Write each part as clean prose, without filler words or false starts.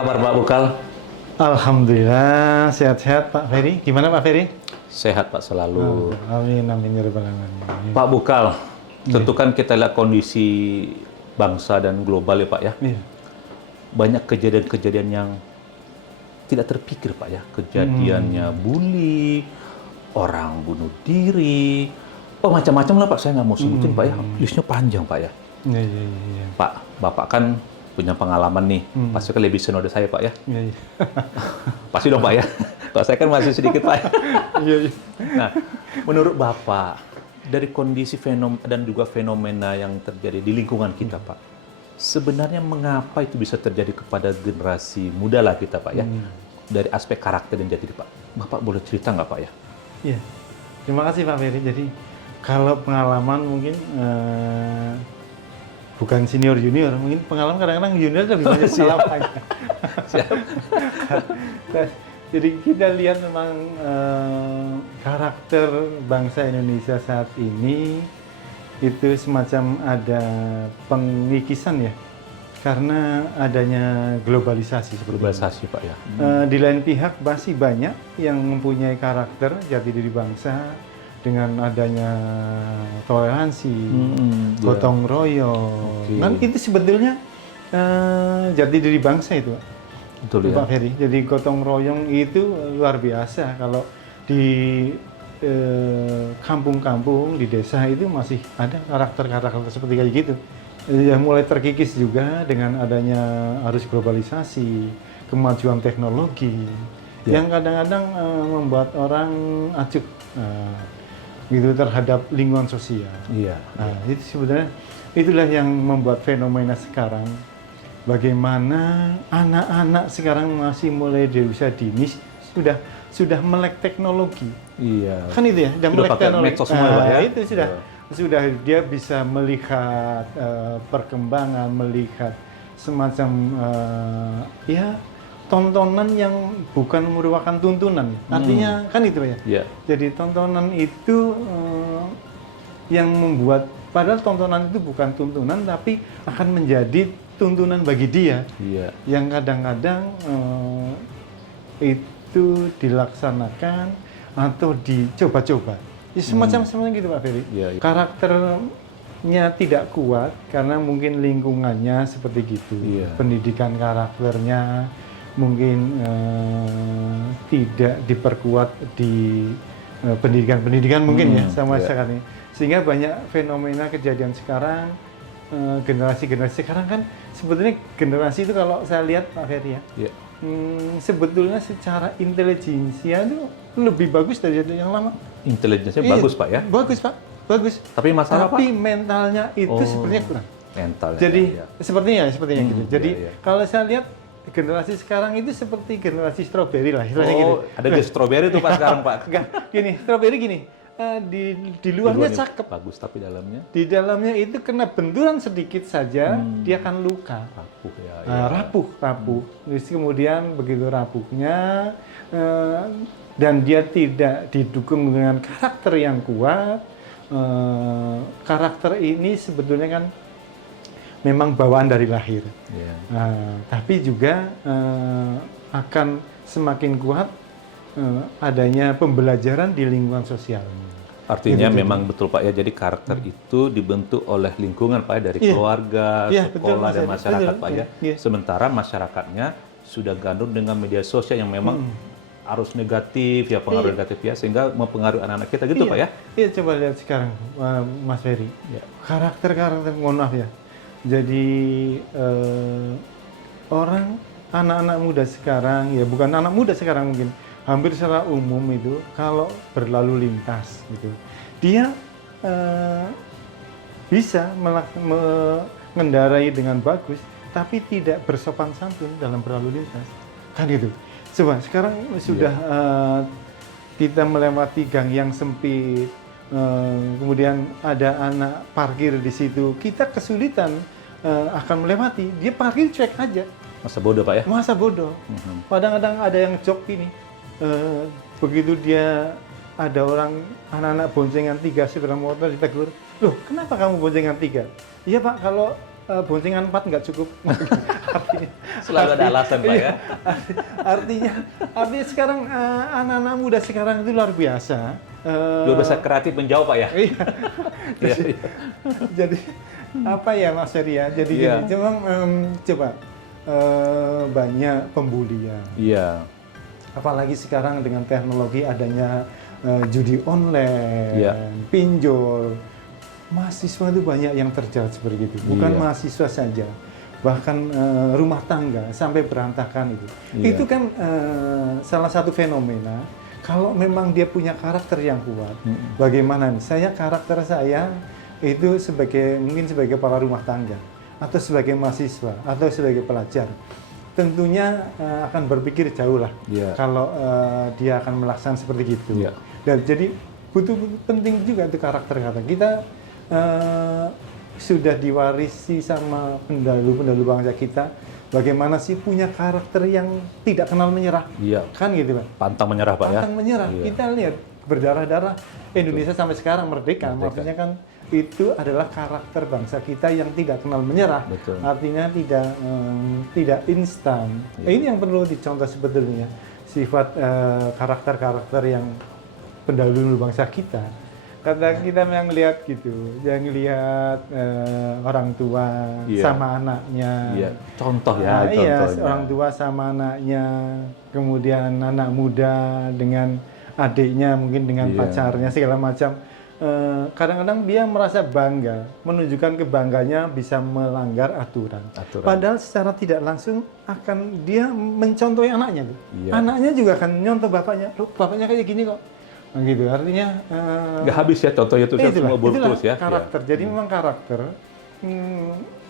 kabar Pak Bukal? Alhamdulillah, sehat-sehat Pak Ferry. Gimana Pak Ferry? Sehat Pak selalu. Amin, amin, ya rabbal alamin. Pak Bukal, tentu kan kita lihat kondisi bangsa dan global ya Pak ya. Iya. Banyak kejadian-kejadian yang tidak terpikir Pak ya. Kejadiannya bully, orang bunuh diri, macam-macam lah Pak. Saya nggak mau sebutin Pak ya. Listnya panjang Pak ya. Iya, iya, iya. Pak, Bapak kan punya pengalaman nih. Pasti kan lebih senior dari saya Pak ya. Iya, iya. Pasti dong Pak ya. Kalau saya kan masih sedikit Pak. Iya, iya. Nah, menurut Bapak, dari kondisi dan juga fenomena yang terjadi di lingkungan kita, Pak, sebenarnya mengapa itu bisa terjadi kepada generasi muda lah kita, Pak, ya? Dari aspek karakter dan jati diri, Pak. Bapak boleh cerita nggak, Pak, ya? Iya. Terima kasih Pak Ferry. Jadi, kalau pengalaman mungkin bukan senior junior, mungkin pengalaman kadang-kadang junior lebih banyak pengalaman. Siap. Jadi kita lihat memang karakter bangsa Indonesia saat ini itu semacam ada pengikisan ya, karena adanya globalisasi seperti Globalisasi, Pak, ya. Di lain pihak masih banyak yang mempunyai karakter jati diri bangsa dengan adanya toleransi, gotong royong. Oke. Kan itu sebetulnya jati diri bangsa itu, Betul ya. Pak Ferry. Jadi gotong royong itu luar biasa. Kalau di kampung-kampung, di desa itu masih ada karakter-karakter seperti kayak gitu. Ya mulai terkikis juga dengan adanya arus globalisasi, kemajuan teknologi, yang kadang-kadang membuat orang acuh gitu terhadap lingkungan sosial. Iya. Nah, itu sebenarnya itulah yang membuat fenomena sekarang. Bagaimana anak-anak sekarang masih mulai dari usia dini sudah melek teknologi. Iya. Kan itu ya, Sudah pakai medsos semua ya, Pak, ya? Itu sudah dia bisa melihat perkembangan, melihat semacam ya tontonan yang bukan merupakan tuntunan. Artinya kan itu ya. Iya. Jadi tontonan itu yang membuat, padahal tontonan itu bukan tuntunan tapi akan menjadi tuntunan bagi dia. Iya. Yang kadang-kadang itu dilaksanakan atau dicoba-coba. Ya, semacam gitu Pak Ferry. Iya, iya. Karakternya tidak kuat karena mungkin lingkungannya seperti gitu. Iya. Pendidikan karakternya mungkin tidak diperkuat di pendidikan mungkin ya sama sekarang ini. Sehingga banyak fenomena kejadian sekarang, generasi-generasi sekarang kan sebetulnya generasi itu kalau saya lihat Pak Ferry ya, Iya. sebetulnya secara intelijensia itu lebih bagus dari yang lama. Intelijensinya Iya, bagus, Pak, ya? Bagus Pak, bagus. Tapi masalah, Tapi Pak? mentalnya itu sepertinya kurang. Mental. Jadi ya. sepertinya gitu. Jadi iya. kalau saya lihat generasi sekarang itu seperti generasi stroberi lah, istilahnya gitu. Ada di strawberry tuh Pak sekarang, Pak. Enggak, gini, stroberi gini. Di luarnya Luarnya cakep, bagus, tapi dalamnya di dalamnya itu kena benturan sedikit saja dia akan luka. rapuh ya. Rapuh. Terus kemudian begitu rapuhnya dan dia tidak didukung dengan karakter yang kuat. Karakter ini sebetulnya kan memang bawaan dari lahir. Iya. Tapi juga akan semakin kuat adanya pembelajaran di lingkungan sosial. Artinya Gitu, memang betul Pak ya, jadi karakter itu dibentuk oleh lingkungan Pak ya, dari keluarga, Iya, betul, sekolah, Mas dan Edi. masyarakat Betul, Pak ya. iya. Sementara masyarakatnya sudah gandrung dengan media sosial yang memang arus negatif ya, pengaruh negatif ya, sehingga mempengaruhi anak-anak kita gitu Pak ya. Iya, coba lihat sekarang Mas Ferry. Karakter-karakter, mohon maaf ya. Jadi anak-anak muda sekarang, ya bukan anak muda sekarang mungkin, hampir secara umum itu kalau berlalu lintas gitu, dia bisa mengendarai dengan bagus, tapi tidak bersopan santun dalam berlalu lintas, kan gitu. Coba sekarang sudah kita melewati gang yang sempit, kemudian ada anak parkir di situ, kita kesulitan akan melewati, dia parkir cuek aja. Masa bodoh Pak ya. Masa bodoh. Kadang-kadang ada yang jok ini, begitu dia ada orang anak-anak boncengan 3 sepeda motor ditegur, loh kenapa kamu boncengan 3? Iya Pak, kalau boncengan 4 nggak cukup. Artinya, Selalu ada alasan Pak ya. artinya sekarang anak-anak muda sekarang itu luar biasa. Luar biasa kreatif menjawab Pak ya. Iya. Iya, iya. Jadi apa ya Mas Ferry ya? Jadi Iya. gini, coba banyak pembulian. Iya. Apalagi sekarang dengan teknologi adanya judi online, Iya. pinjol, mahasiswa itu banyak yang terjerat seperti itu. Bukan Iya. mahasiswa saja, bahkan rumah tangga sampai berantakan itu. Iya. Itu kan salah satu fenomena. Kalau memang dia punya karakter yang kuat, bagaimana nih? Karakter saya itu mungkin sebagai kepala rumah tangga, atau sebagai mahasiswa, atau sebagai pelajar. Tentunya akan berpikir jauh lah Iya. kalau dia akan melaksanakan seperti itu. Iya. Dan jadi penting juga itu karakter kita sudah diwarisi sama pendahulu bangsa kita. Bagaimana sih punya karakter yang tidak kenal menyerah? Iya. Kan gitu Pak. Pantang menyerah Pak ya. Pantang menyerah. Iya. Kita lihat berdarah-darah Indonesia sampai sekarang merdeka. Merdeka. Maksudnya kan itu adalah karakter bangsa kita yang tidak kenal menyerah. Betul. Artinya tidak instan. Iya. Ini yang perlu dicontoh sebetulnya. Sifat karakter-karakter yang pendahulu bangsa kita. Kata kita yang lihat gitu, yang lihat orang tua Iya. sama anaknya. Iya. Contoh ya, Nah, iya, contohnya. orang tua sama anaknya, kemudian anak muda dengan adiknya, mungkin dengan Iya. pacarnya segala macam. Kadang-kadang dia merasa bangga, menunjukkan kebanggaannya bisa melanggar aturan. Padahal secara tidak langsung akan dia mencontohi anaknya tuh. Iya. Anaknya juga akan nyontoh bapaknya. Loh, bapaknya kayak gini kok. Nah, gitu. Artinya Nggak habis ya contohnya terus ya, semua itulah terus ya. karakter. Jadi memang karakter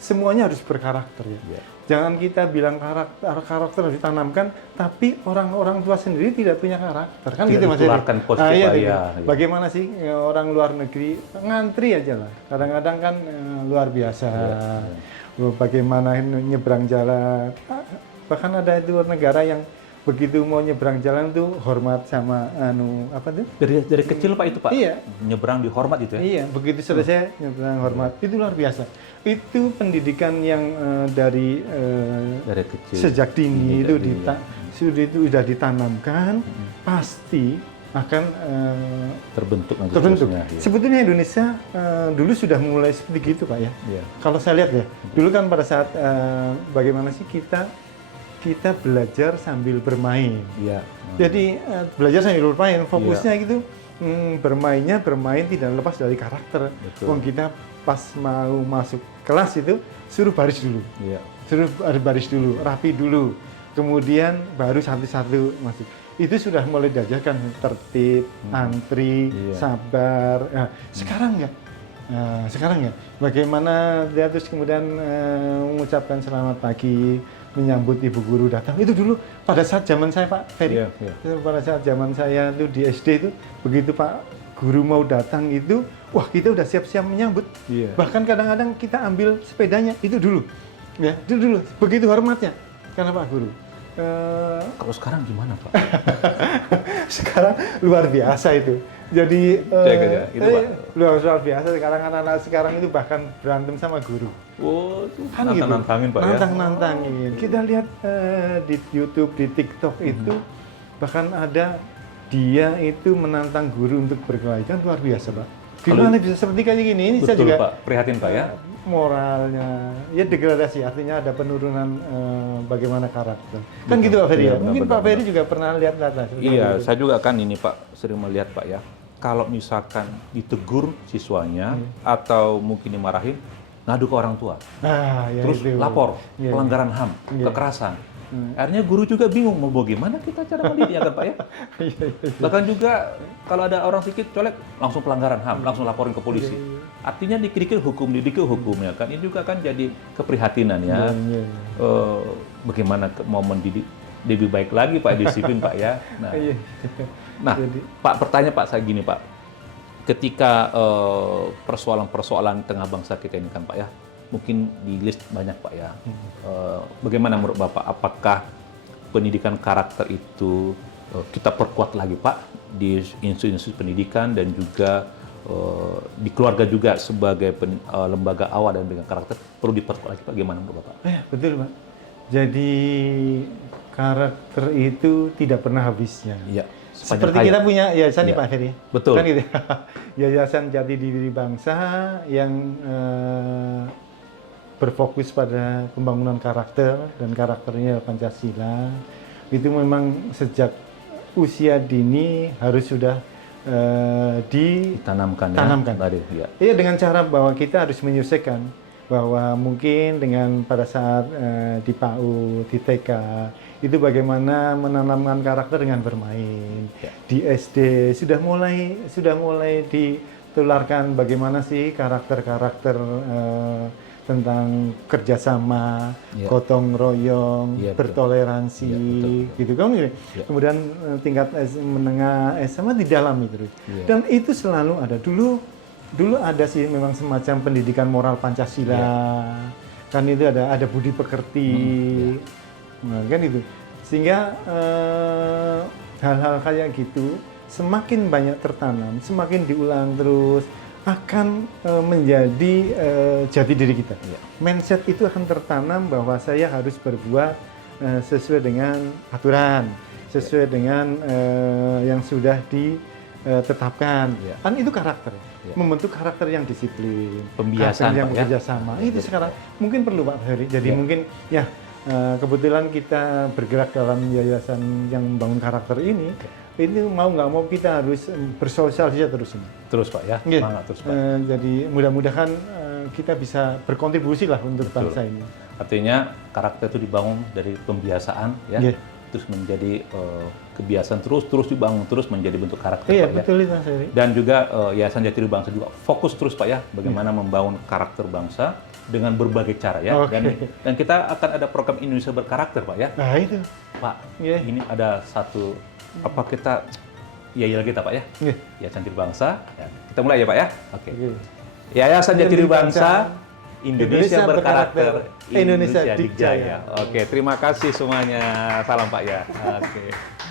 semuanya harus berkarakter ya. Iya. Jangan kita bilang karakter harus ditanamkan, tapi orang tua sendiri tidak punya karakter. Kan Tidak gitu Mas Edi? ditularkan positif, iya, Pak, gitu. iya. Bagaimana sih orang luar negeri ngantri aja lah. Kadang-kadang kan luar biasa. Iya. Bagaimana nyebrang jalan. Bahkan ada itu negara yang begitu mau nyebrang jalan tuh hormat sama apa tuh? Dari kecil Pak itu Pak. Iya. Nyebrang dihormat itu ya. Iya, begitu selesai nyebrang hormat. Itu luar biasa. Itu pendidikan yang dari Dari kecil. sejak dini itu Iya. sudah ditanamkan, pasti akan terbentuk nanti terbentuk. seterusnya, iya. Sebetulnya Indonesia dulu sudah mulai seperti itu Pak ya. Iya. Kalau saya lihat ya, dulu kan pada saat bagaimana sih kita belajar sambil bermain. Iya. Jadi belajar sambil bermain, fokusnya gitu bermain tidak lepas dari karakter. Betul. Wong kita pas mau masuk kelas itu suruh baris dulu, Iya. suruh baris dulu, rapi dulu, kemudian baru satu-satu masuk. Itu sudah mulai diajarkan tertib, antri, Iya. sabar. Nah, sekarang ya, bagaimana dia terus kemudian mengucapkan selamat pagi, menyambut ibu guru datang. Itu dulu pada saat zaman saya Pak Ferry, Iya, iya. itu pada saat zaman saya itu di SD itu, begitu Pak guru mau datang itu, wah kita udah siap-siap menyambut. Iya. Bahkan kadang-kadang kita ambil sepedanya, itu dulu. Ya, itu dulu. Begitu hormatnya. Karena Pak guru. Kalau sekarang gimana Pak? Sekarang luar biasa itu. Jadi Itu, Pak. luar biasa sekarang anak-anak sekarang itu bahkan berantem sama guru. Oh, Kan gitu. nantang-nantangin Pak ya. Nantang-nantangin. Kita lihat di YouTube, di TikTok itu bahkan ada dia itu menantang guru untuk berkelahi, kan luar biasa Pak. Gimana bisa seperti kayak gini? Ini saya Betul juga Pak, prihatin Pak ya. moralnya ya degradasi, artinya ada penurunan bagaimana karakter. Kan gitu Pak Ferry ya. Iya, Mungkin benar, Pak Ferry juga pernah lihat data. Iya, saya juga kan ini Pak sering melihat Pak ya. Kalau misalkan ditegur siswanya atau mungkin dimarahin, ngadu ke orang tua. Nah, ya Terus itu. lapor Iya, pelanggaran HAM, Iya. kekerasan. Akhirnya guru juga bingung mau bagaimana kita cara mendidiknya kan Pak ya. Iya, iya. Bahkan juga kalau ada orang sedikit colek langsung pelanggaran HAM, langsung laporin ke polisi. Iya, Artinya dikit-dikit hukum, dikit hukumnya kan. Ini juga kan jadi keprihatinan ya. Iya, iya. Bagaimana mau mendidik lebih baik lagi Pak, disiplin Pak ya. Nah, Iya. Nah, Jadi- Pak, pertanyaan Pak saya gini Pak, ketika persoalan-persoalan tengah bangsa kita ini kan Pak ya, mungkin di list banyak Pak ya. Bagaimana menurut Bapak, apakah pendidikan karakter itu kita perkuat lagi Pak di institusi pendidikan dan juga di keluarga juga sebagai lembaga awal dan dengan karakter perlu diperkuat lagi Pak, gimana menurut Bapak? Betul Pak. Jadi karakter itu tidak pernah habisnya. Iya. Seperti kita punya yayasan nih Iya. Pak Heri. Betul. Kan gitu. Yayasan Jati Diri Bangsa yang berfokus pada pembangunan karakter dan karakternya Pancasila. Itu memang sejak usia dini harus sudah Ditanamkan. Tadi, ya. Iya, dengan cara bahwa kita harus menyelesaikan bahwa mungkin dengan pada saat di PAUD, di TK itu bagaimana menanamkan karakter dengan bermain. Ya. Di SD sudah mulai ditularkan bagaimana sih karakter-karakter tentang kerjasama, Ya. gotong royong, Ya, betul. bertoleransi, Ya, betul. gitu kan? Ya. Kemudian tingkat menengah SMA didalami terus. Ya. Dan itu selalu ada. Dulu ada sih memang semacam pendidikan moral Pancasila, kan itu ada budi pekerti, nah, kan itu. Sehingga hal-hal kayak gitu semakin banyak tertanam, semakin diulang terus akan menjadi jati diri kita. Mindset itu akan tertanam bahwa saya harus berbuat sesuai dengan aturan, sesuai dengan yang sudah ditetapkan. Kan itu karakter. Membentuk karakter yang disiplin, Pembiasaan, karakter yang Pak, ya? bekerja sama. Itu sekarang mungkin perlu Pak Heri. Jadi mungkin ya kebetulan kita bergerak dalam yayasan yang membangun karakter ini. Itu mau nggak mau kita harus bersosialisasi terus ini. Terus Pak ya, Nggih. semangat terus Pak. Jadi mudah-mudahan kita bisa berkontribusi lah untuk Betul. bangsa ini. Artinya karakter itu dibangun dari pembiasaan ya, Nggih. terus menjadi kebiasaan terus dibangun terus menjadi bentuk karakter Iya Pak ya. betul itu Mas Heri. Dan juga Yayasan Jati Diri Bangsa juga fokus terus Pak ya, bagaimana membangun karakter bangsa dengan berbagai cara ya. Oke. Dan kita akan ada program Indonesia Berkarakter Pak ya. Nah itu. Pak, Iya. ini ada satu apa kita yayal kita Pak ya. Nggih. Yayasan Jati Diri Bangsa. Ya, kita mulai ya Pak ya. Oke. Oke. Yayasan Jati Diri Bangsa, Indonesia Indonesia Berkarakter, Berkarakter, Indonesia Dikjaya. Oke, terima kasih semuanya. Salam Pak ya. Oke.